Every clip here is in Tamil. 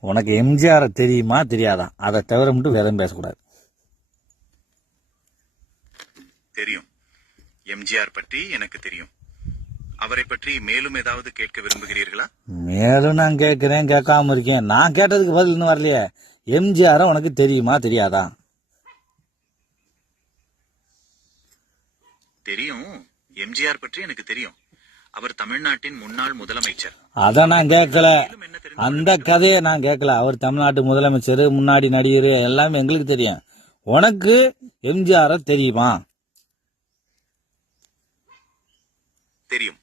உனக்கு எம்ஜிஆர் தெரியுமா? தெரியாதா அதை தவிர மட்டும் வேற எதுவும் பேசக்கூடாது. தெரியும். எம்ஜிஆர் பற்றி எனக்கு தெரியும். அவரை பற்றி மேலும் ஏதாவது கேட்க விரும்புகிறீர்களா? மேலும் நான் கேட்கிறேன் கேட்காம இருக்கேன். நான் கேட்டதுக்கு பதில் இன்னும் வரலையே. எம்ஜிஆர் உனக்கு தெரியுமா? தெரியாதா? தெரியும். எம்ஜிஆர் பற்றி எனக்கு தெரியும். அவர் தமிழ்நாட்டின் முன்னாள் முதலமைச்சர். அதை நான் கேட்கல. அந்த கதையை நான் கேட்கல. அவர் தமிழ்நாட்டு முதலமைச்சர் முன்னாடி நடிகர் எல்லாமே எங்களுக்கு தெரியும். உனக்கு எம்ஜிஆர் தெரியுமா? தெரியும்.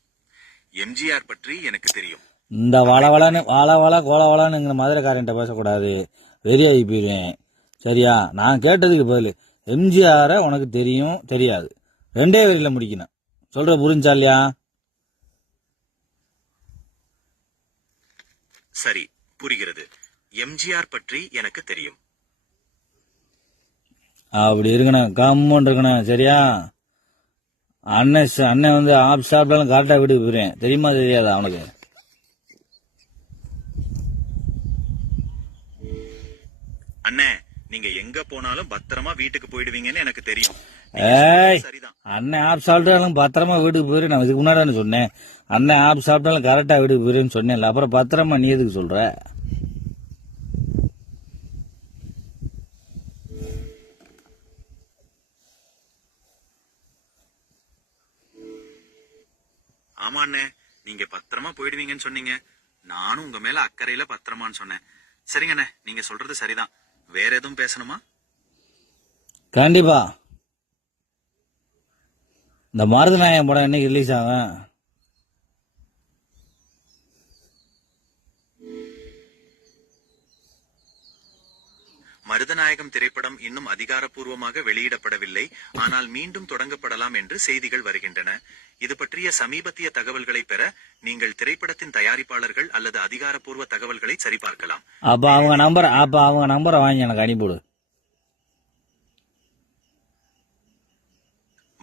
எம்ஜிஆர் பற்றி எனக்கு தெரியும். இந்த வளவளன்னு வள வள கோல வளன்னு எங்க மதுரைக்காரன்ட்ட பேசக்கூடாது. வெறியாகி போயிருவேன் சரியா? நான் கேட்டதுக்கு பதில் எம்ஜிஆரை உனக்கு தெரியும் தெரியாது. ரெண்டே வரியில முடிக்கணும். சொல்ற புரிஞ்சா இல்லையா? சரி புரிகிறது. எம்ஜிஆர் பற்றி எனக்கு தெரியும். அப்படி இருக்கணும் கம்முன்னு இருக்கணும் சரியா? அண்ணன் அண்ணன் வந்து ஆப் சாப்பிட்டாலும் கரெக்டாக வீட்டுக்கு போயிடுவேன் தெரியுமா தெரியாதா அவனுக்கு? அண்ணே நீங்க எங்க போனாலும் பத்திரமா வீட்டுக்கு போயிடுவீங்கன்னு எனக்கு தெரியும். ஏய் சரிதான். அண்ணன் ஆப் சாப்பிட்டாலும் பத்திரமா வீட்டுக்கு போயிரு. நான் இதுக்கு முன்னாடி சொன்னேன். அண்ணன் ஆப் சாப்பிட்டாலும் கரெக்டாக வீட்டுக்கு போயிருன்னு சொன்னேன்ல. அப்புறம் பத்திரமா நீ எதுக்கு சொல்ற? ஆமா அண்ணே நீங்க பத்திரமா போயிடுவீங்கன்னு சொன்னீங்க. நானும் உங்க மேல அக்கறையில பத்திரமான்னு சொன்னேன். சரிங்க அண்ணே நீங்க சொல்றது சரிதான். வேற எதுவும் பேசணுமா? கண்டிப்பா. இந்த மருதநாயகம் படம் என்னைக்கு ரிலீஸ் ஆகும். மருதநாயகம் திரைப்படம் இன்னும் அதிகாரப்பூர்வமாக வெளியிடப்படவில்லை. ஆனால் மீண்டும் தொடங்கப்படலாம் என்று செய்திகள் வருகின்றன. இது பற்றிய சமீபத்திய தகவல்களை பெற நீங்கள் திரைப்படத்தின் தயாரிப்பாளர்கள் அல்லது அதிகாரப்பூர்வ தகவல்களை சரிபார்க்கலாம். அப்ப அவங்க நம்பர் அப்ப அவங்க நம்பரை வாங்கி எனக்கு அனுப்பிவிடு.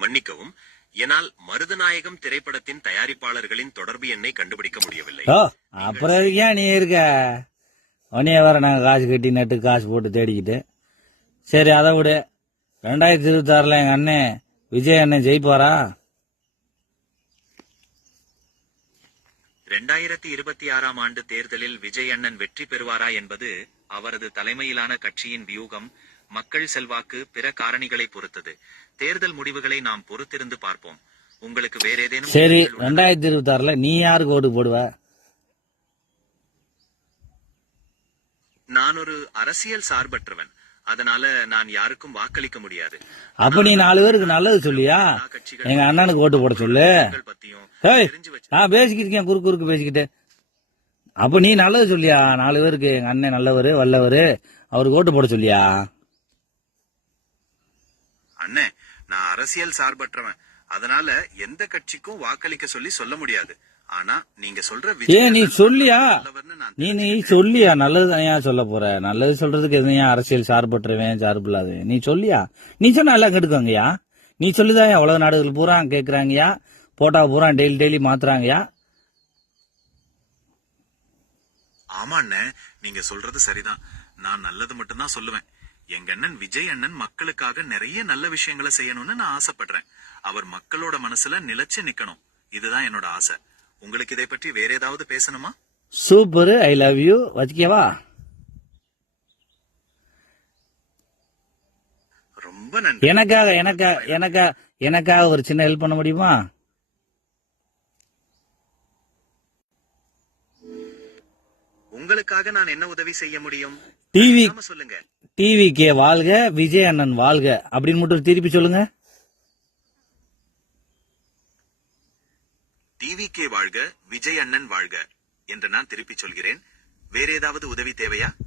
மன்னிக்கவும். என்னால் மருதநாயகம் திரைப்படத்தின் தயாரிப்பாளர்களின் தொடர்பு எண்ணை கண்டுபிடிக்க முடியவில்லை. ஓ அப்புறம் இருக்கா நீ இருக்க? உன்னைய வேற நாங்கள் காசு கட்டி நட்டு காசு போட்டு தேடிக்கிட்டு. சரி அதை விடு. ரெண்டாயிரத்தி இருபத்தாறுல எங்க அண்ணன் விஜய் அண்ணன் ஜெயிப்பாரா? இரண்டாயிரத்தி இருபத்தி ஆறாம் ஆண்டு தேர்தலில் விஜய் அண்ணன் வெற்றி பெறுவாரா என்பது அவரது தலைமையிலான கட்சியின் வியூகம். மக்கள் செல்வாக்கு பிற காரணிகளை பொறுத்தது. தேர்தல் முடிவுகளை நாம் பொறுத்திருந்து பார்ப்போம். உங்களுக்கு வேற ஏதேனும் சரி? ரெண்டாயிரத்தி இருபத்தாறுல நீ யாருக்கு ஓட்டு போடுவ? நான் ஒரு அரசியல் சார்பற்றவன். அதனால நான் யாருக்கும் வாக்களிக்க முடியாது. அப்ப நீ நாலு பேருக்கு நல்லது சொல்லியா? எங்க அண்ணனுக்கு ஓட்டு போட சொல்லு. நான் பேசிக்கிட்டு இருக்கேன் குறுக்கு குறுக்கு பேசிக்கிட்டு. அப்ப நீ நல்லது சொல்லியா? நாலு பேருக்கு எங்க அண்ணன் நல்லவர் வல்லவர் அவருக்கு ஓட்டு போட சொல்லியா? அண்ணே நான் அரசியல் சார்பற்றவன். அதனால எந்த கட்சிக்கும் வாக்களிக்க சொல்லி சொல்ல முடியாது. ஆனா நீங்க சொல்ற ஏன் நீ சொல்லியா? நீ நீ சொல்லியா? நல்லது ஏன் சொல்ல போற? நல்லது சொல்றதுக்கு எதுவும் ஏன் அரசியல் சார்பற்றவன் சார்பு இல்லாதவன் நீ சொல்லியா? நீ சொன்னா எல்லாம் கெடுக்குவாங்கயா? நீ சொல்லிதான் உலக நாடுகள் பூரா கேக்குறாங்கயா? போட்டா பூரா டெய்லி டெய்லி மாத்துறாங்கயா? ஆமா அண்ணே நீங்க சொல்றது சரிதான். நான் நல்லது மட்டும்தான் சொல்லுவேன். எங்க அண்ணன் விஜய் அண்ணன் மக்களுக்காக நிறைய நல்ல விஷயங்களை செய்யணும்னு நான் ஆசைப்படுறேன். அவர் மக்களோட மனசுல நிலைச்சு நிக்கணும். இதுதான் என்னோட ஆசை. உங்களுக்கு இதை பற்றி வேற ஏதாவது பேசணுமா? சூப்பர் ஐ லவ் யூ வச்சுக்கவா? ரொம்ப நன்றி. எனக்காக எனக்காக எனக்கா எனக்காக ஒரு சின்ன ஹெல்ப் பண்ண முடியுமா? உங்களுக்காக நான் என்ன உதவி செய்ய முடியும்? டிவி சொல்லுங்க. டிவி கே வாழ்க விஜய் அண்ணன் வாழ்க. அப்படின்னு மட்டும் திருப்பி சொல்லுங்க. டிவி கே வாழ்க விஜய் அண்ணன் வாழ்க என்று நான் திருப்பி சொல்கிறேன். வேற ஏதாவது உதவி தேவையா?